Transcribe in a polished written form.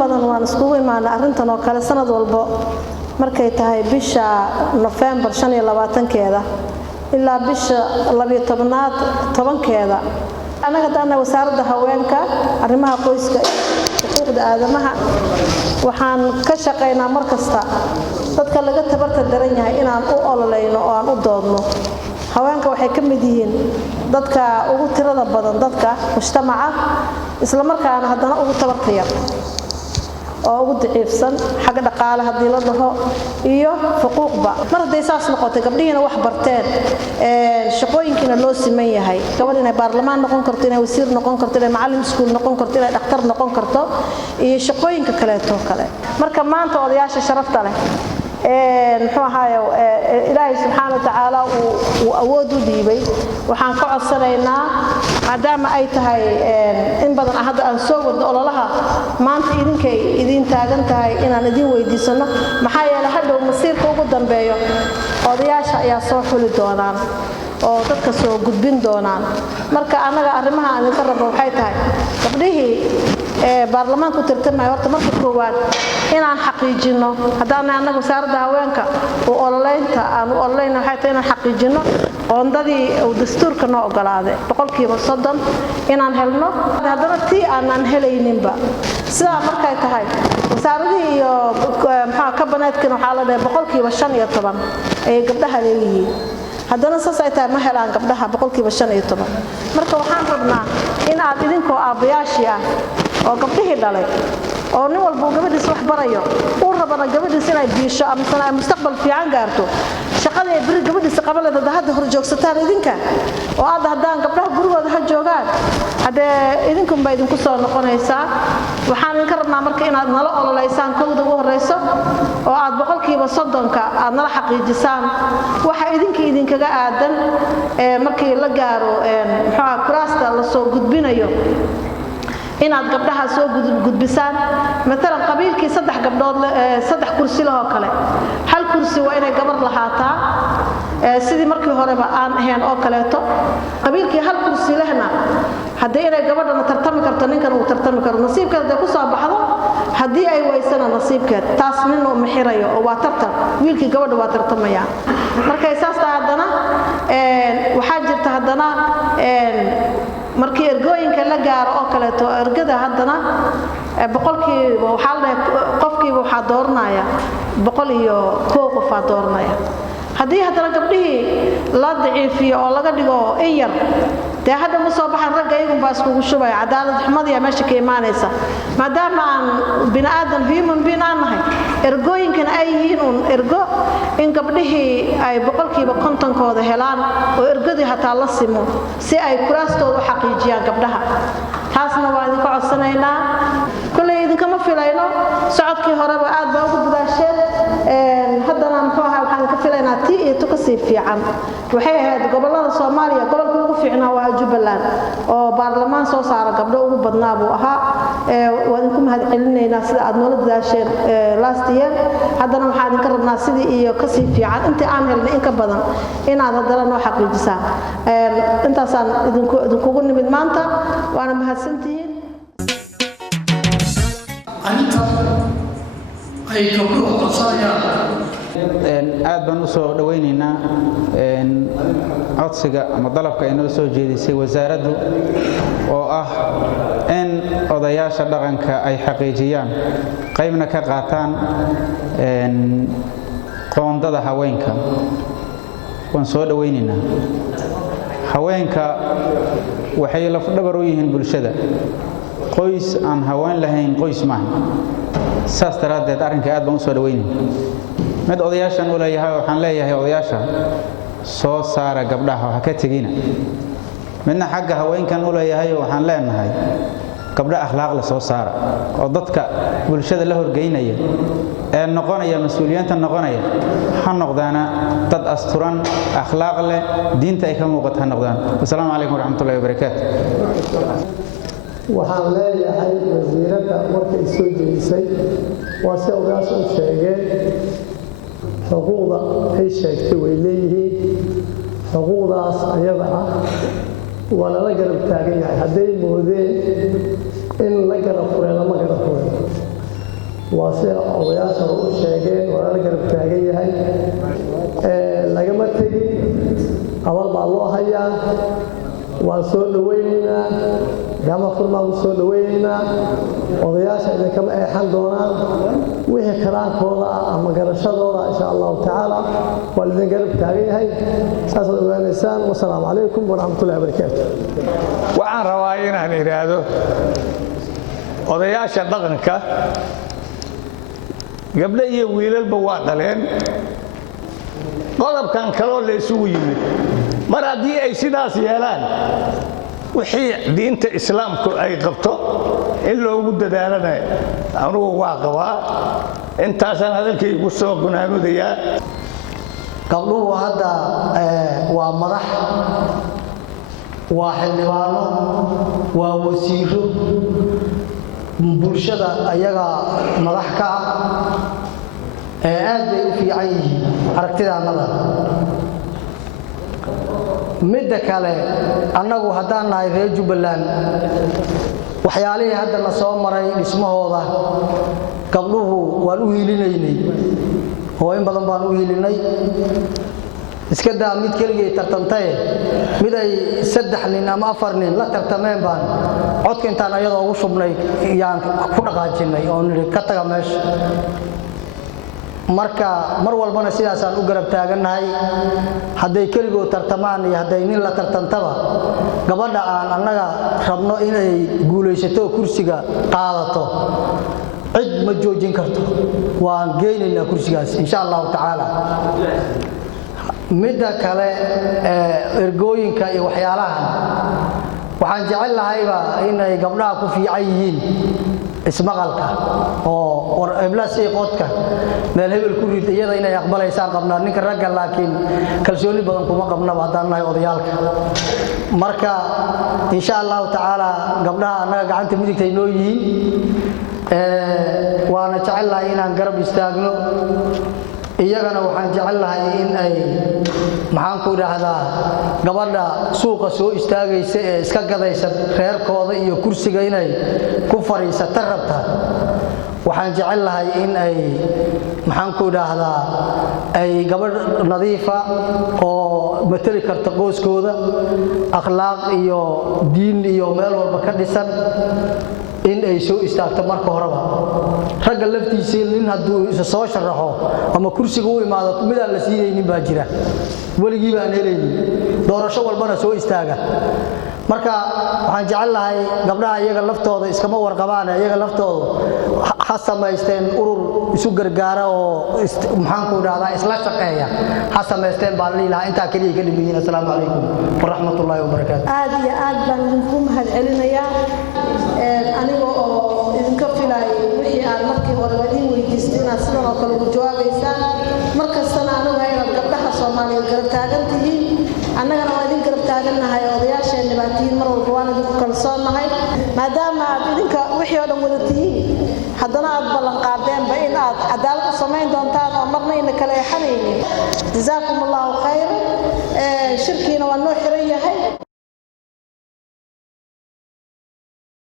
badan waan iskugu imaanay arrintan oo kale sanad walba markay tahay bisha November 25keeda ilaa bisha 12aad 10keeda anaga dana wasaaradda haweenka arrimaha qoyska xuquuqda aadamaha waxaan ka shaqeynaa markasta dadka laga tabarta daran yahay inaan u ololeyno oo aan u doodno haweenka waxay ka mid yihiin dadka ugu tirada badan dadka mujtamaca isla markaana haddana ugu tabarta yar oo ugu daciifsan xagga dhaqaalaha hadii la dhaho iyo xuquuqba mar haday saas noqotay gabdhihiina wax barteen shaqooyinkiina loo siman yahay gabadh inay baarlamaan noqon karto inay wasiir noqon karto inay macallin iskuul noqon karto inay dhakhtar noqon karto iyo shaqooyinka kale marka maanta odayaasha sharafta leh muxuu ahaayo ilaahay subxaanahu wa ta'aala uu awood u dhiibay waxaan ka codsanaynaa maadaama ay tahay in badan hadda aan soo wado ololaha maanta idin taagan tahay inaan idin weydiisano maxaa yeelay hadhow masiirka ugu dambeeyo odayaasha ayaa soo xuli doonaan oo dadka soo gudbin doonaan marka anaga arrimaha aan ka rabo waxay tahay gabdhihii baarlamaanku tartamay horta marka koowaad inaan xaqiijino hadaan anaga wasaaradda haweenka oo ololeynta aan u ololeyno waxay tahay inaan xaqiijino qoondadii uu dastuurka noo ogolaaday 30% inaan helno haddana tii aanan helayninba sidaa markay tahay wasaaradii iyo maxaa ka banaadkan waxa la dhahay 15% ay gabdhaha leeyihiin haddana saasay tahay ma helaan gabdhaha 15% marka waxaan rabnaa in aad idinkoo aabayaashii ah oo gabdhihii dhalay oo nin walba gabadhiis wax barayo uu rabana gabadhiis inay biisho ama sanad mustaqbal fiican gaarto shaqada ay bari gabadhiis qabalada hadda hor joogsataan idinka oo aad haddaan gabdhaha gurigooda ha joogaan hadee idinkum bay idinku soo noqonaysaa waxaan idinka rabnaa marka inaad nala ololeysaan kowda ugu horeyso oo aad 30% aad nala xaqiijisaan waxa idinkaga aadan markii la gaaro muxuu kuraasta la soo gudbinayo inaad gabdhaha soo gudbisaan مثلا qabiilkii 3 gabdhood 3 kursi loo kale hal kursi waa inay gabar lahaataa sidii markii horeba aan ahayn oo kaleeto qabiilkii hal kursi lehna hadii ay gabadhana tartami karto ninkan uu tartami karo nasiibkeeda ku soo baxdo hadii ay waysana nasiibkeed taas nin oo mixirayo oo waa tartan wiilkii gabadha waa tartamaya marka isaasta hadana waxa jirta hadana markii ergooyinka la gaaro oo kaleeto ergada hadana boqolkiiba waxa la qofkiiba waxa dooranaya 101 qof dooranaya hadii hadana gabdhihii la daciifiyo oo laga dhigo in yar taa hada ma soo baxan rag ayagu baa isku shubay cadaalad xumada iyo meesha ka iimaanaysa maadaama aan bini'aadan human being nahay ergooyinkan ay yihiin ergo in gabdhihii ay 50% helaan oo ergadii hataa la simo si ay kuraastooda xaqiijiyaan gabdhaha taasna waa idin ka codsanaynaa kulay idinka ma filayno socodkii horeba aad baa ugu dadaasheen haddana muxuu ahaa waxaan ka filaynaa tii iyo tuka sii fiican waxay ahayd gobolada Soomaaliya gobolka ugu fiicnaa waa Jubbaland oo baarlamaan soo saara gabdho ugu badnaa buu ahaa waan ku mahad celinaynaa sida aad noola dadaasheen last year haddana waxaan idinka rabnaa sidii iyo ka sii fiican inta aan helnay in ka badan inaad haddana noo xaqiijisaan intaasaan idinku nimid maanta waana mahadsantihiin anta ay gabdhuhu codsanayaan aad baan u soo dhaweynaynaa codsiga ama dalabka ay noo soo jeedisay wasaaraddu oo ah in odayaasha dhaqanka ay xaqiijiyaan qaybna ka qaataan qoondada haweenka waan soo dhaweynaynaa haweenka waxay laf dhabar u yihiin bulshada qoys aan haween lahayn qoys ma saas daraadeed arrinka aad baan u soo dhaweynaynaa mid odayaashan u leeyahay waxaan leeyahay odayaasha soo saara gabdhaha ha ka tagina midna xagga haweenkan u leeyahay waxaan leenahay gabdha akhlaaq la soo saara oo dadka bulshada la horgeynaya ee noqonaya mas'uuliyiinta noqonaya ha noqdaana dad asturan akhlaaq leh diinta ay ka muuqato noqdaan assalaamu alaykum waraxmatullaahi wabarakaatuh waxaan leeyahay wasiirada markay soo jeedisay waa si odayaasha u sheegeen xuquuqda ay sheegtay way leeyihiin xuquuqdaas ayada ah waa la garab taagan yahay hadday moodeen in la garab fureen lama garab fureen waa sida odayaasha u sheegeen waa la garab taagan yahay lagama tegin abal baa loo hayaa waan soo dhaweynaynaa gama furmaan soo dhaweynaynaa odayaasha idinkama eexan doonaan wixii karaankooda ama garashadooda insha Allah taala waa idin garab taagan yahay saas oo wanaagsan wassalaamu calaykum wa rahmatullahi wa barakaatuh waxaan rabaa inaan iraado odayaasha dhaqanka gabdho iyo wiilalba waa dhaleen qodobkan kaloo la isugu yimid mar haddii ay sidaas yeelaan wixii diinta islaamku ay qabto in loogu dadaalana anugu waa qabaa intaasaan hadalkaygu soo gunaanudayaa gabdhuhu hadda waa madax waa xildhibaano waa wasiiro bulshada ayaga madax ka aad bay u fiican yihiin aragtidaanada midda kale annagu haddaan nahay reer Jubbaland waxyaalihii hadda la soo maray dhismahooda gabdhuhu waan u hiilinaynay oo in badan baan u hiilinay iska daa mid keligay tartantay mid ay 3 nin ama 4 nin la tartameen baan codka intaan ayadoo ugu shubnay yaan ku dhaqaajinay oo niri ka taga meesha marka mar walbana sidaasaan u garab taaganahay haday keligood tartamaan iyo haday nin la tartantaba gabadha aan annaga rabno inay guulaysato kursiga qaadato cid ma joojin karto waan geynaynaa kursigaas insha Allah taala midda kale ergooyinka iyo waxyaalahan waxaan jecel lahayba inay gabdhaha ku fiican yihiin ismaqalka oo war iblaasi qodka meel hebel ku rid iyada inay aqbalaysaan qabnaa ninka ragga laakiin kalsooni badan kuma qabnaba haddaan nahay odayaalka marka insha Allah taala gabdhaha anaga gacanta midigta inoo yihiin waana jecel lahay inaan garab istaagno iyagana waxaan jecel lahay in ay maxaan ku raahdaa gabadha suuqa soo istaagaysa ee iska gadaysa reerkooda iyo kursiga inay ku fariisato rabta waxaan jecel lahay in ay maxaan ku raahdaa ay gabadh nadiifa oo matali karta qoyskooda akhlaaq iyo diin iyo meel walba ka dhisan in ay soo istaagto marka horeba ragga laftiisa nin hadduu isa soo sharaxo ama kursiga u imaado mid aan la siinaynin baa jira waligii baan helaynin doorasho walbana soo istaaga marka waxaan jecel lahay gabdhaha iyaga laftooda iskama warqabaan iyaga laftooda ha samaysteen urur isu gargaara oo maxaan ku raahdaa isla shaqeeya ha samaysteen baan leeyahay inta kaliya ka dhimiin assalaamu calaykum wa rahmatullaahi wa barakaatuh aad iyo aad baan idinku mahadcelinayaa aniga oo idinka filay wixii aan markii hore idin weydiistay inaad sidan oo kale ugu jawaabaysaan markastana aniga inaad gabdhaha Soomaaliyeed garab taagan tihiin annagana waa idin garab taagannahay odayaasheenna baa tihiin mar walba waan idinku kalsoonahay maadaama aad idinka wixii oo dhan wada tihiin haddana aad ballan qaadeenba in aad cadaalad u samayn doontaan oo marna ina kala eexanaynin jazaakumullahu khayr